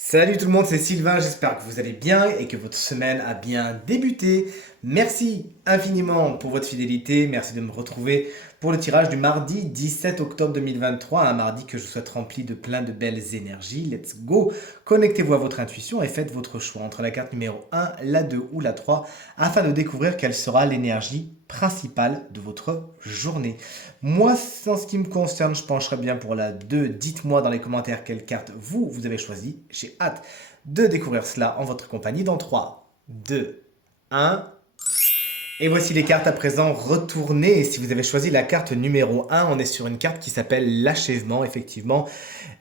Salut tout le monde, c'est Sylvain, j'espère que vous allez bien et que votre semaine a bien débuté. Merci infiniment pour votre fidélité, merci de me retrouver pour le tirage du mardi 17 octobre 2023, un mardi que je vous souhaite rempli de plein de belles énergies. Let's go, connectez-vous à votre intuition et faites votre choix entre la carte numéro 1, la 2 ou la 3 afin de découvrir quelle sera l'énergie principale de votre journée. Moi, en ce qui me concerne, je pencherai bien pour la 2. Dites-moi dans les commentaires quelle carte vous avez choisi. J'ai hâte de découvrir cela en votre compagnie dans 3, 2, 1. Et voici les cartes à présent retournées. Et si vous avez choisi la carte numéro 1, on est sur une carte qui s'appelle l'achèvement. Effectivement,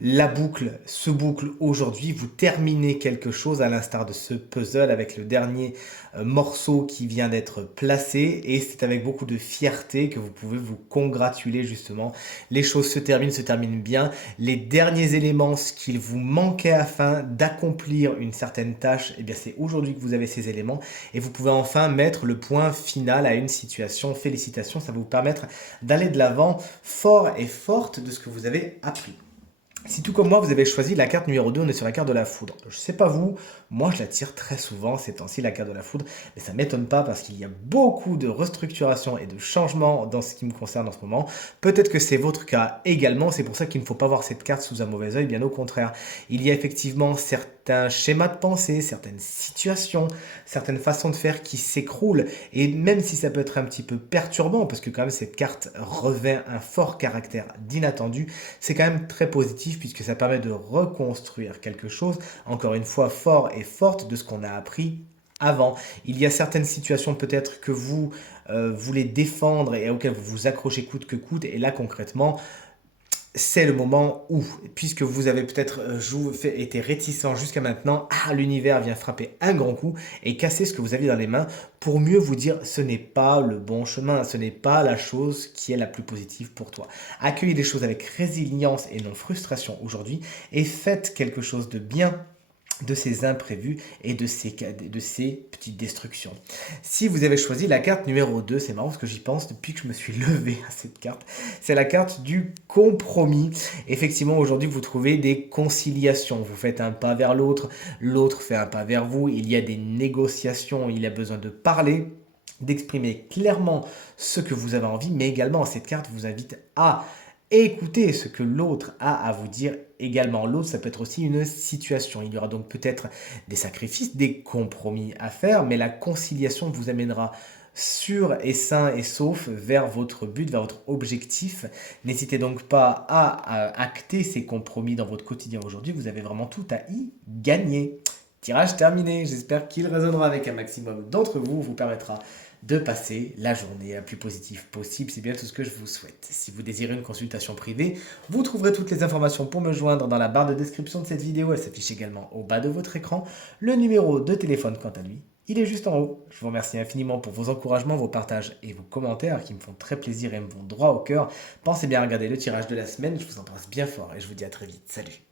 la boucle se boucle aujourd'hui. Vous terminez quelque chose à l'instar de ce puzzle avec le dernier morceau qui vient d'être placé. Et c'est avec beaucoup de fierté que vous pouvez vous congratuler justement. Les choses se terminent bien. Les derniers éléments, ce qu'il vous manquait afin d'accomplir une certaine tâche, eh bien c'est aujourd'hui que vous avez ces éléments. Et vous pouvez enfin mettre le point final à une situation. Félicitations, ça va vous permettre d'aller de l'avant fort et forte de ce que vous avez appris. Si tout comme moi, vous avez choisi la carte numéro 2, on est sur la carte de la foudre. Je sais pas vous, moi je la tire très souvent ces temps-ci, la carte de la foudre, mais ça m'étonne pas parce qu'il y a beaucoup de restructuration et de changements dans ce qui me concerne en ce moment. Peut-être que c'est votre cas également, c'est pour ça qu'il ne faut pas voir cette carte sous un mauvais œil, bien au contraire. Il y a effectivement certains schémas de pensée, certaines situations, certaines façons de faire qui s'écroulent, et même si ça peut être un petit peu perturbant, parce que quand même cette carte revêt un fort caractère d'inattendu, c'est quand même très positif puisque ça permet de reconstruire quelque chose, encore une fois fort et forte de ce qu'on a appris avant. Il y a certaines situations peut-être que vous voulez défendre et auxquelles vous vous accrochez coûte que coûte, et là concrètement, c'est le moment où, puisque vous avez peut-être été réticent jusqu'à maintenant, l'univers vient frapper un grand coup et casser ce que vous aviez dans les mains pour mieux vous dire ce n'est pas le bon chemin, ce n'est pas la chose qui est la plus positive pour toi. Accueillez les choses avec résilience et non frustration aujourd'hui et faites quelque chose de bien de ces imprévus et de ces petites destructions. Si vous avez choisi la carte numéro 2, c'est marrant parce que j'y pense depuis que je me suis levé à cette carte, c'est la carte du compromis. Effectivement, aujourd'hui, vous trouvez des conciliations. Vous faites un pas vers l'autre, l'autre fait un pas vers vous, il y a des négociations, il y a besoin de parler, d'exprimer clairement ce que vous avez envie, mais également cette carte vous invite à écoutez ce que l'autre a à vous dire également. L'autre, ça peut être aussi une situation. Il y aura donc peut-être des sacrifices, des compromis à faire, mais la conciliation vous amènera sûr et sain et sauf vers votre but, vers votre objectif. N'hésitez donc pas à acter ces compromis dans votre quotidien aujourd'hui. Vous avez vraiment tout à y gagner. Tirage terminé. J'espère qu'il résonnera avec un maximum d'entre vous, vous permettra de passer la journée la plus positive possible. C'est bien tout ce que je vous souhaite. Si vous désirez une consultation privée, vous trouverez toutes les informations pour me joindre dans la barre de description de cette vidéo. Elle s'affiche également au bas de votre écran. Le numéro de téléphone, quant à lui, il est juste en haut. Je vous remercie infiniment pour vos encouragements, vos partages et vos commentaires qui me font très plaisir et me vont droit au cœur. Pensez bien à regarder le tirage de la semaine. Je vous embrasse bien fort et je vous dis à très vite. Salut!